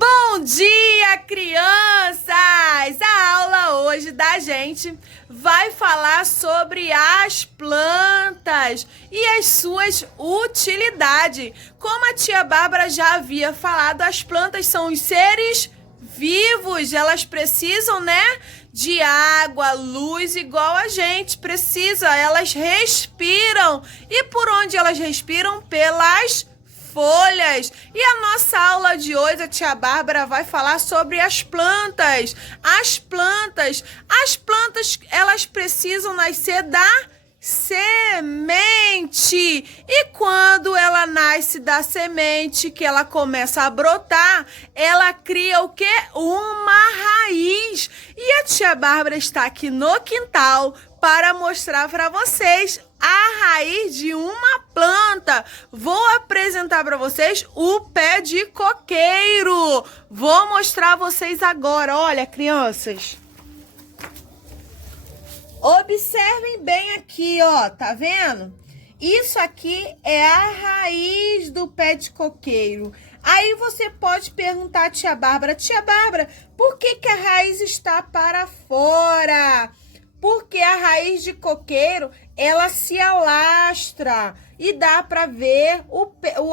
Bom dia, crianças! A aula hoje da gente vai falar sobre as plantas e as suas utilidades. Como a tia Bárbara já havia falado, as plantas são os seres vivos. Elas precisam, de água, luz, igual a gente precisa. Elas respiram. E por onde elas respiram? Pelas folhas. E a nossa aula de hoje, a tia Bárbara vai falar sobre as plantas. As plantas, elas precisam nascer da semente. E quando ela nasce da semente, que ela começa a brotar, ela cria o quê? Uma raiz. E a tia Bárbara está aqui no quintal para mostrar para vocês a raiz de uma planta. Vou apresentar para vocês o pé de coqueiro. Vou mostrar a vocês agora. Olha, crianças. Observem bem aqui, ó. Tá vendo? Isso aqui é a raiz do pé de coqueiro. Aí você pode perguntar à tia Bárbara, por que a raiz está para fora? Porque a raiz de coqueiro, ela se alastra e dá para ver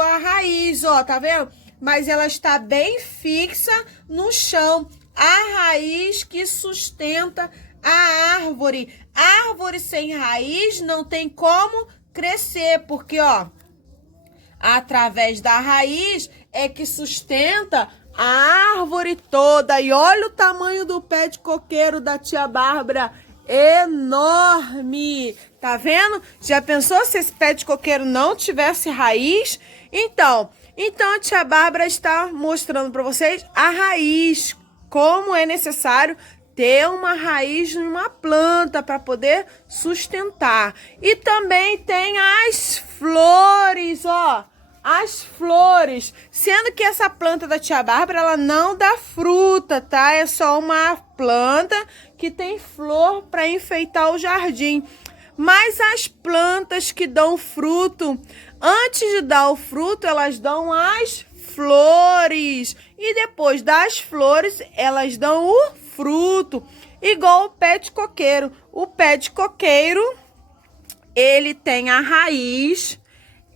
a raiz, ó, tá vendo? Mas ela está bem fixa no chão. A raiz que sustenta a árvore. Árvore sem raiz não tem como crescer, porque, ó, através da raiz é que sustenta a árvore toda. E olha o tamanho do pé de coqueiro da tia Bárbara. Enorme, tá vendo? Já pensou se esse pé de coqueiro não tivesse raiz? Então a tia Bárbara está mostrando para vocês a raiz, como é necessário ter uma raiz numa planta para poder sustentar. E também tem as flores, ó. As flores, sendo que essa planta da tia Bárbara, ela não dá fruta, tá? É só uma planta que tem flor para enfeitar o jardim. Mas as plantas que dão fruto, antes de dar o fruto, elas dão as flores. E depois das flores, elas dão o fruto. Igual o pé de coqueiro. O pé de coqueiro, ele tem a raiz.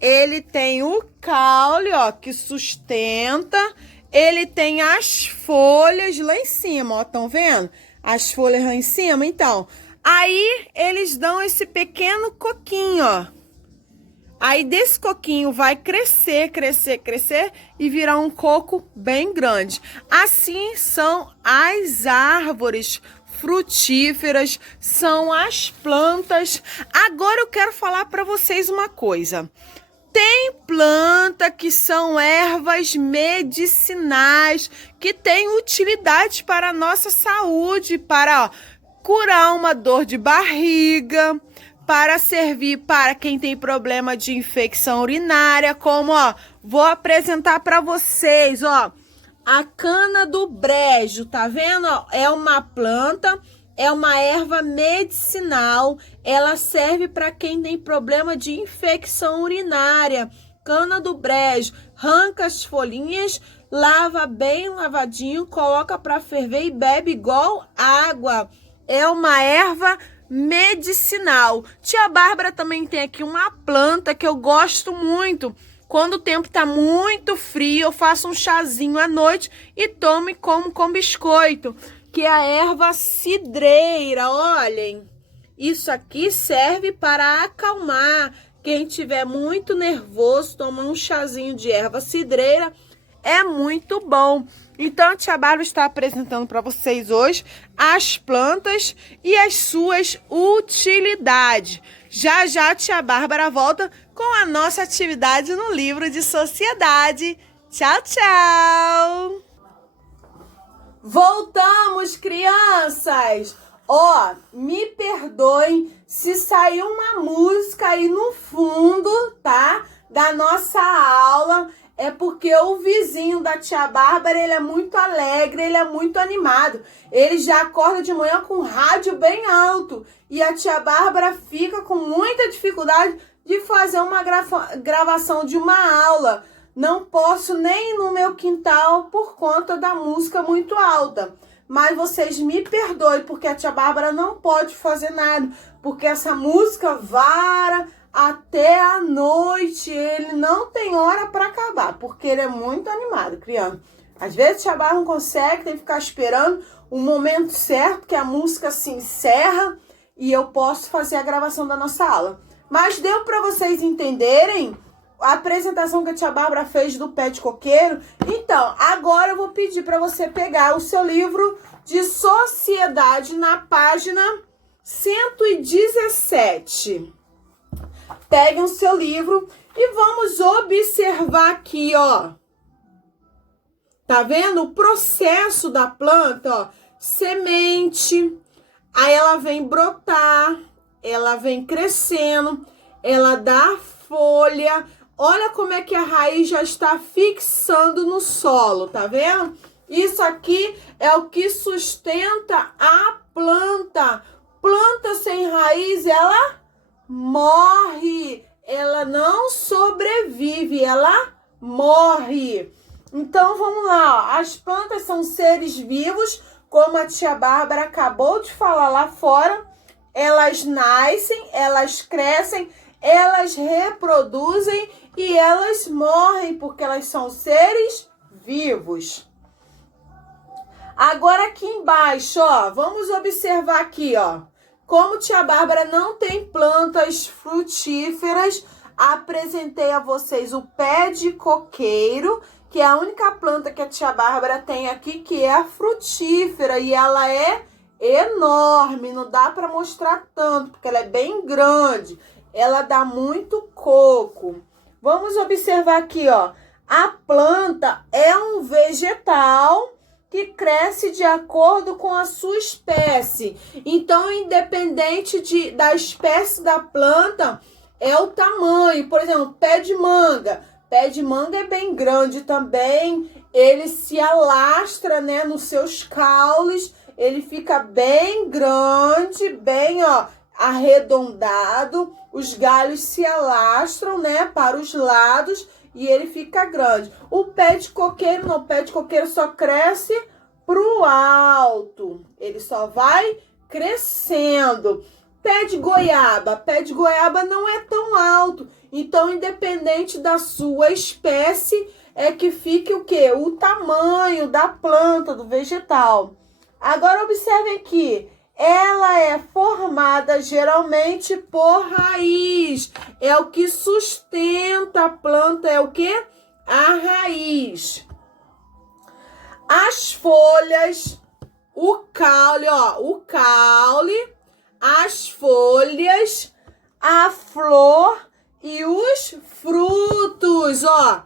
Ele tem o caule, ó, que sustenta. Ele tem as folhas lá em cima, ó, estão vendo? As folhas lá em cima, então. Aí, eles dão esse pequeno coquinho, ó. Aí, desse coquinho vai crescer e virar um coco bem grande. Assim são as árvores frutíferas, são as plantas. Agora eu quero falar para vocês uma coisa. Tem planta que são ervas medicinais, que têm utilidade para a nossa saúde, para curar uma dor de barriga, para servir para quem tem problema de infecção urinária, como, vou apresentar para vocês, a cana do brejo, tá vendo? É uma planta. É uma erva medicinal, ela serve para quem tem problema de infecção urinária. Cana do brejo, arranca as folhinhas, lava bem lavadinho, coloca para ferver e bebe igual água. É uma erva medicinal. Tia Bárbara também tem aqui uma planta que eu gosto muito. Quando o tempo está muito frio, eu faço um chazinho à noite e tomo e como com biscoito, que é a erva cidreira. Olhem, isso aqui serve para acalmar. Quem tiver muito nervoso, toma um chazinho de erva cidreira, é muito bom. Então, a tia Bárbara está apresentando para vocês hoje as plantas e as suas utilidades. Já já a tia Bárbara volta com a nossa atividade no livro de sociedade. Tchau, tchau! Voltamos, crianças! Me perdoem se saiu uma música aí no fundo, tá? Da nossa aula. É porque o vizinho da tia Bárbara, ele é muito alegre, ele é muito animado. Ele já acorda de manhã com o rádio bem alto. E a tia Bárbara fica com muita dificuldade de fazer uma gravação de uma aula. não posso nem ir no meu quintal por conta da música muito alta. Mas vocês me perdoem, porque a tia Bárbara não pode fazer nada, porque essa música vara até a noite. Ele não tem hora para acabar, porque ele é muito animado, criança. Às vezes a tia Bárbara não consegue, tem que ficar esperando o momento certo que a música se encerra e eu posso fazer a gravação da nossa aula. Mas deu para vocês entenderem a apresentação que a tia Bárbara fez do pé de coqueiro? Então, agora eu vou pedir para você pegar o seu livro de sociedade na página 117. Peguem o seu livro e vamos observar aqui, ó. Tá vendo o processo da planta, ó? Semente, aí ela vem brotar, ela vem crescendo, ela dá folha. Olha como é que a raiz já está fixando no solo, tá vendo? Isso aqui é o que sustenta a planta. Planta sem raiz, ela morre. Ela não sobrevive, ela morre. Então, vamos lá, ó. As plantas são seres vivos, como a tia Bárbara acabou de falar lá fora. Elas nascem, elas crescem, elas reproduzem e elas morrem, porque elas são seres vivos. Agora aqui embaixo, ó, vamos observar aqui, ó. Como tia Bárbara não tem plantas frutíferas, apresentei a vocês o pé de coqueiro, que é a única planta que a tia Bárbara tem aqui que é a frutífera, e ela é enorme, não dá para mostrar tanto, porque ela é bem grande, ela dá muito coco. Vamos observar aqui, ó, a planta é um vegetal que cresce de acordo com a sua espécie. Então, independente da espécie da planta, é o tamanho. Por exemplo, pé de manga. Pé de manga é bem grande também, ele se alastra, né, nos seus caules, ele fica bem grande, bem, ó, arredondado, os galhos se alastram, né, para os lados e ele fica grande. O pé de coqueiro não, o pé de coqueiro só cresce pro alto, ele só vai crescendo. Pé de goiaba não é tão alto. Então, independente da sua espécie, é que fique o quê? O tamanho da planta, do vegetal. Agora, observem aqui. Ela é formada geralmente por raiz. É o que sustenta a planta, é o quê? A raiz. As folhas, o caule, ó, o caule, as folhas, a flor e os frutos, ó.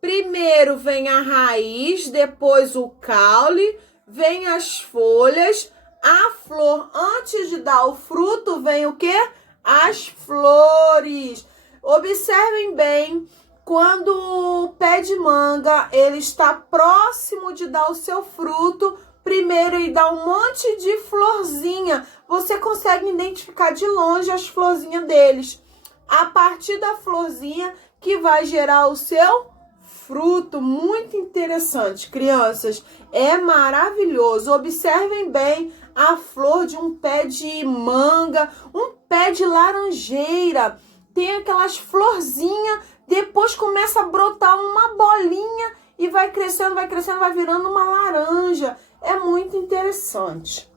Primeiro vem a raiz, depois o caule, vem as folhas, a flor. Antes de dar o fruto, vem o quê? As flores. Observem bem, quando o pé de manga ele está próximo de dar o seu fruto, primeiro ele dá um monte de florzinha. Você consegue identificar de longe as florzinhas deles. A partir da florzinha que vai gerar o seu fruto. Muito interessante, crianças. É maravilhoso. Observem bem a flor de um pé de manga, um pé de laranjeira. Tem aquelas florzinhas, depois começa a brotar uma bolinha e vai crescendo, vai virando uma laranja. É muito interessante.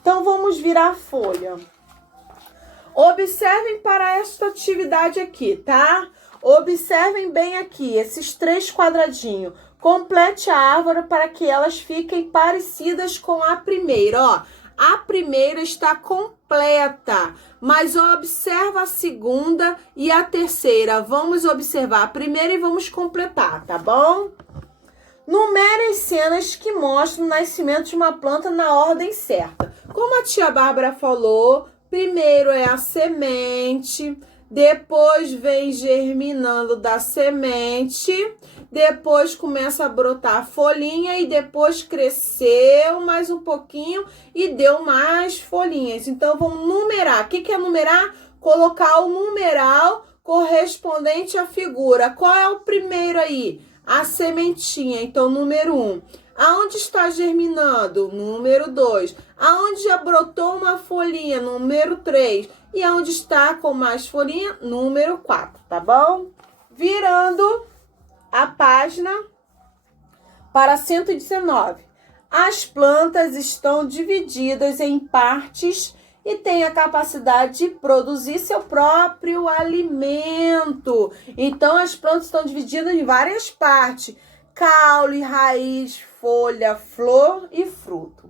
Então, vamos virar a folha. Observem para esta atividade aqui, tá? Observem bem aqui, esses 3 quadradinhos. Complete a árvore para que elas fiquem parecidas com a primeira, ó. A primeira está completa, mas observa a segunda e a terceira. Vamos observar a primeira e vamos completar, tá bom? Numere as cenas que mostram o nascimento de uma planta na ordem certa. Como a tia Bárbara falou, primeiro é a semente, depois vem germinando da semente, depois começa a brotar a folhinha e depois cresceu mais um pouquinho e deu mais folhinhas. Então, vamos numerar. O que é numerar? Colocar o numeral correspondente à figura. Qual é o primeiro aí? A sementinha. Então, número 1. Aonde está germinando? Número 2. Aonde já brotou uma folhinha? Número 3. E aonde está com mais folhinha? Número 4, tá bom? Virando a página para 119. As plantas estão divididas em partes e têm a capacidade de produzir seu próprio alimento. Então, as plantas estão divididas em várias partes: caule, raiz, folha, flor e fruto.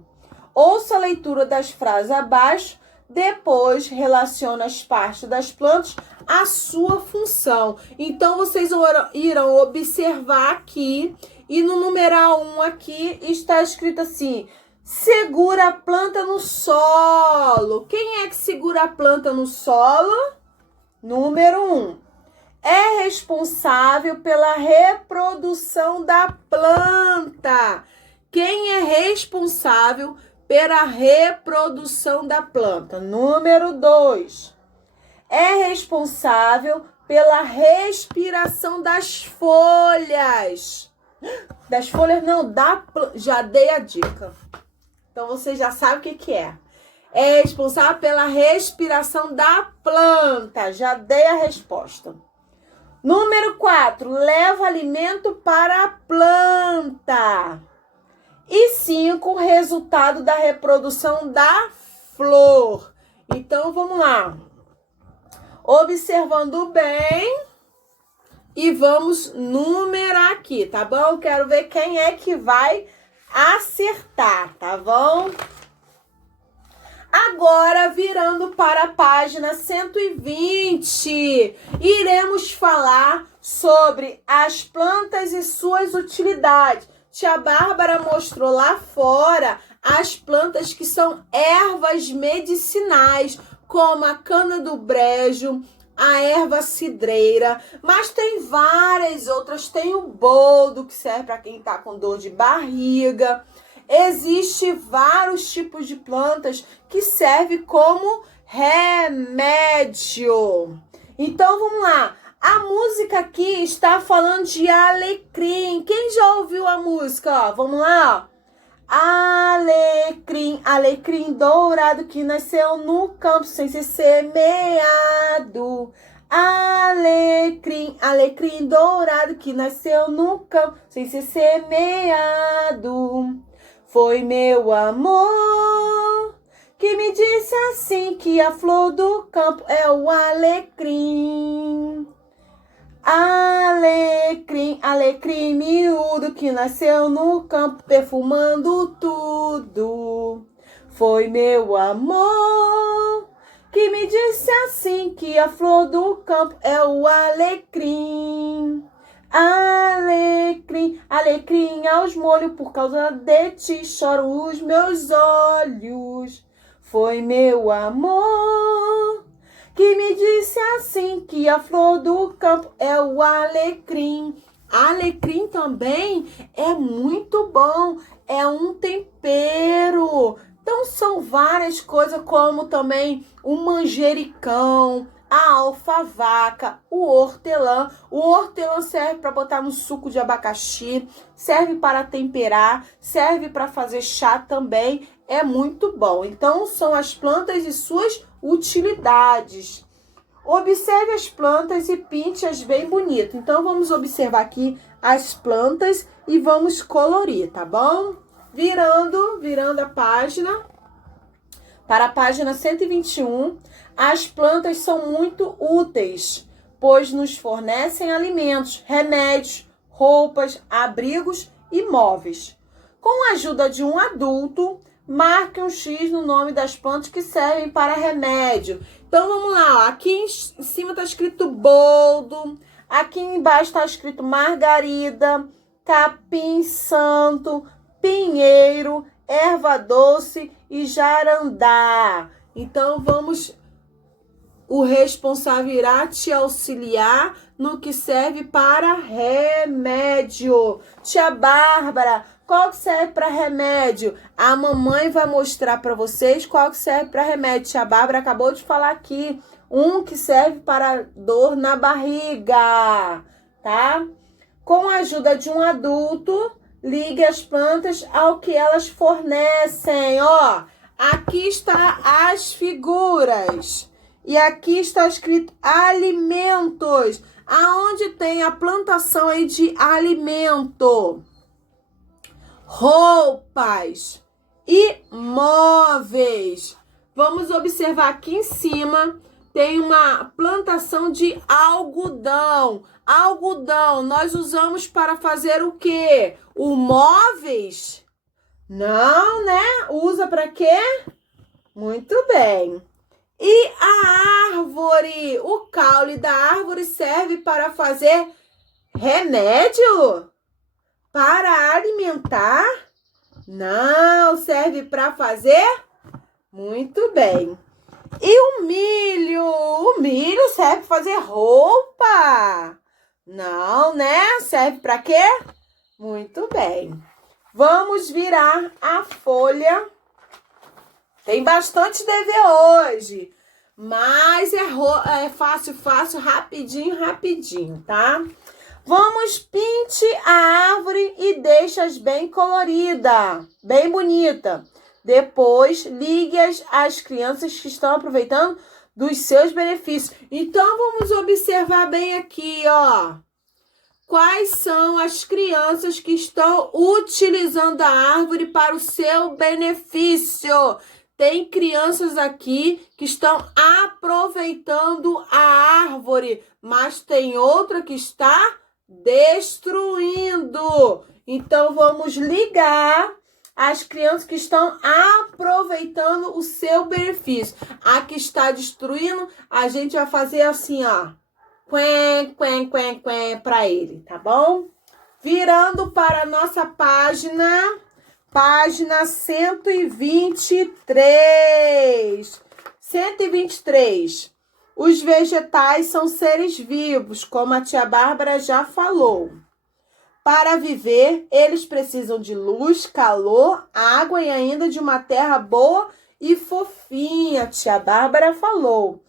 Ouça a leitura das frases abaixo, depois relaciona as partes das plantas à sua função. Então, vocês irão observar aqui, e no numeral 1 aqui está escrito assim: segura a planta no solo. Quem é que segura a planta no solo? Número 1. É responsável pela reprodução da planta. Quem é responsável pela reprodução da planta? Número 2. É responsável pela respiração das folhas. Das folhas não, já dei a dica. Então você já sabe o que é. É responsável pela respiração da planta. Já dei a resposta. Número 4, leva alimento para a planta. E 5, resultado da reprodução da flor. Então, vamos lá. Observando bem e vamos numerar aqui, tá bom? Quero ver quem é que vai acertar, tá bom? Agora, virando para a página 120, iremos falar sobre as plantas e suas utilidades. Tia Bárbara mostrou lá fora as plantas que são ervas medicinais, como a cana do brejo, a erva cidreira, mas tem várias outras. Tem o boldo, que serve para quem está com dor de barriga. Existem vários tipos de plantas que servem como remédio. Então, vamos lá. A música aqui está falando de alecrim. Quem já ouviu a música? Ó, vamos lá. Alecrim, alecrim dourado que nasceu no campo sem ser semeado. Alecrim, alecrim dourado que nasceu no campo sem ser semeado. Foi meu amor que me disse assim que a flor do campo é o alecrim. Alecrim, alecrim miúdo que nasceu no campo perfumando tudo. Foi meu amor que me disse assim que a flor do campo é o alecrim. Alecrim, alecrim aos molhos, por causa de ti choram os meus olhos. Foi meu amor que me disse assim que a flor do campo é o alecrim. Alecrim também é muito bom, é um tempero. Então são várias coisas, como também o manjericão, a alfavaca, o hortelã. O hortelã serve para botar no suco de abacaxi, serve para temperar, serve para fazer chá também. É muito bom. Então, são as plantas e suas utilidades. Observe as plantas e pinte-as bem bonito. Então, vamos observar aqui as plantas e vamos colorir, tá bom? Virando a página para a página 121. As plantas são muito úteis, pois nos fornecem alimentos, remédios, roupas, abrigos e móveis. Com a ajuda de um adulto, marque um X no nome das plantas que servem para remédio. Então, vamos lá. Ó. Aqui em cima está escrito boldo. Aqui embaixo está escrito margarida, capim-santo, pinheiro, erva doce e jarandá. Então, o responsável irá te auxiliar no que serve para remédio. Tia Bárbara, qual que serve para remédio? A mamãe vai mostrar para vocês qual que serve para remédio. Tia Bárbara acabou de falar aqui um que serve para dor na barriga, tá? Com a ajuda de um adulto, ligue as plantas ao que elas fornecem. Ó, aqui está as figuras. E aqui está escrito alimentos. Aonde tem a plantação aí de alimento? Roupas e móveis. Vamos observar aqui em cima, tem uma plantação de algodão. Algodão, nós usamos para fazer o quê? O móveis? Não, né? Usa para quê? Muito bem. E a árvore? O caule da árvore serve para fazer remédio? Para alimentar? Não, serve para fazer? Muito bem. E o milho? O milho serve para fazer roupa? Não, né? Serve para quê? Muito bem. Vamos virar a folha. Tem bastante dever hoje, mas é fácil, rapidinho, tá? Vamos, pinte a árvore e deixa-as bem colorida, bem bonita. Depois, ligue-as às crianças que estão aproveitando dos seus benefícios. Então, vamos observar bem aqui, ó. Quais são as crianças que estão utilizando a árvore para o seu benefício? Tem crianças aqui que estão aproveitando a árvore, mas tem outra que está destruindo. Então, vamos ligar as crianças que estão aproveitando o seu benefício. A que está destruindo, a gente vai fazer assim, ó. Quen, para ele, tá bom? Virando para a nossa página 123. 123. Os vegetais são seres vivos, como a tia Bárbara já falou. Para viver, eles precisam de luz, calor, água e ainda de uma terra boa e fofinha, a tia Bárbara falou.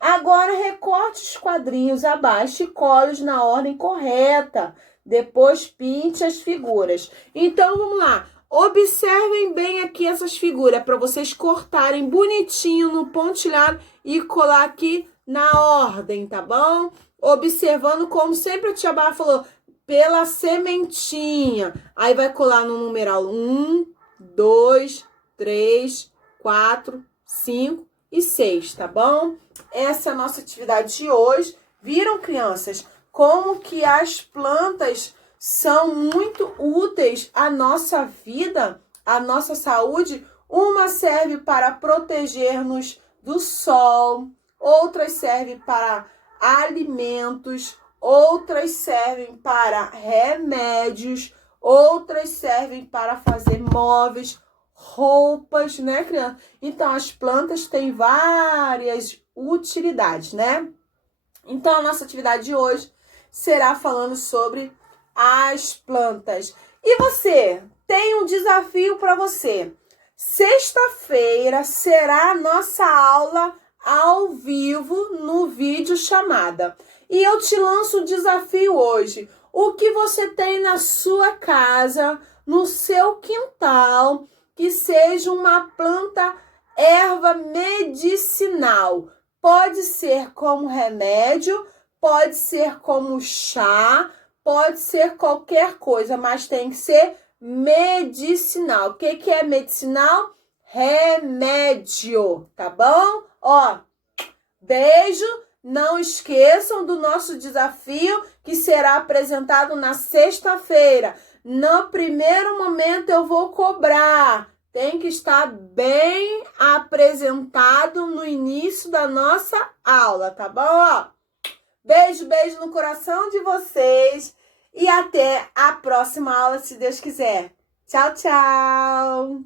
Agora recorte os quadrinhos abaixo e cole-os na ordem correta. Depois pinte as figuras. Então, vamos lá. Observem bem aqui essas figuras para vocês cortarem bonitinho no pontilhado e colar aqui na ordem, tá bom? Observando, como sempre a tia Bárbara falou, pela sementinha. Aí vai colar no numeral 1, 2, 3, 4, 5 e 6, tá bom? Essa é a nossa atividade de hoje. Viram, crianças, como que as plantas são muito úteis à nossa vida, à nossa saúde? Uma serve para proteger-nos do sol, outras servem para alimentos, outras servem para remédios, outras servem para fazer móveis, roupas, né, criança? Então, as plantas têm várias utilidades, né? Então, a nossa atividade de hoje será falando sobre as plantas. E você, tem um desafio para você. Sexta-feira será a nossa aula ao vivo no vídeo chamada. E eu te lanço o desafio hoje. O que você tem na sua casa, no seu quintal, que seja uma planta erva medicinal. Pode ser como remédio, pode ser como chá, pode ser qualquer coisa, mas tem que ser medicinal. O que é medicinal? Remédio, tá bom? Ó, beijo. Não esqueçam do nosso desafio que será apresentado na sexta-feira. No primeiro momento eu vou cobrar. Tem que estar bem apresentado no início da nossa aula, tá bom? Ó, beijo no coração de vocês e até a próxima aula, se Deus quiser. Tchau, tchau!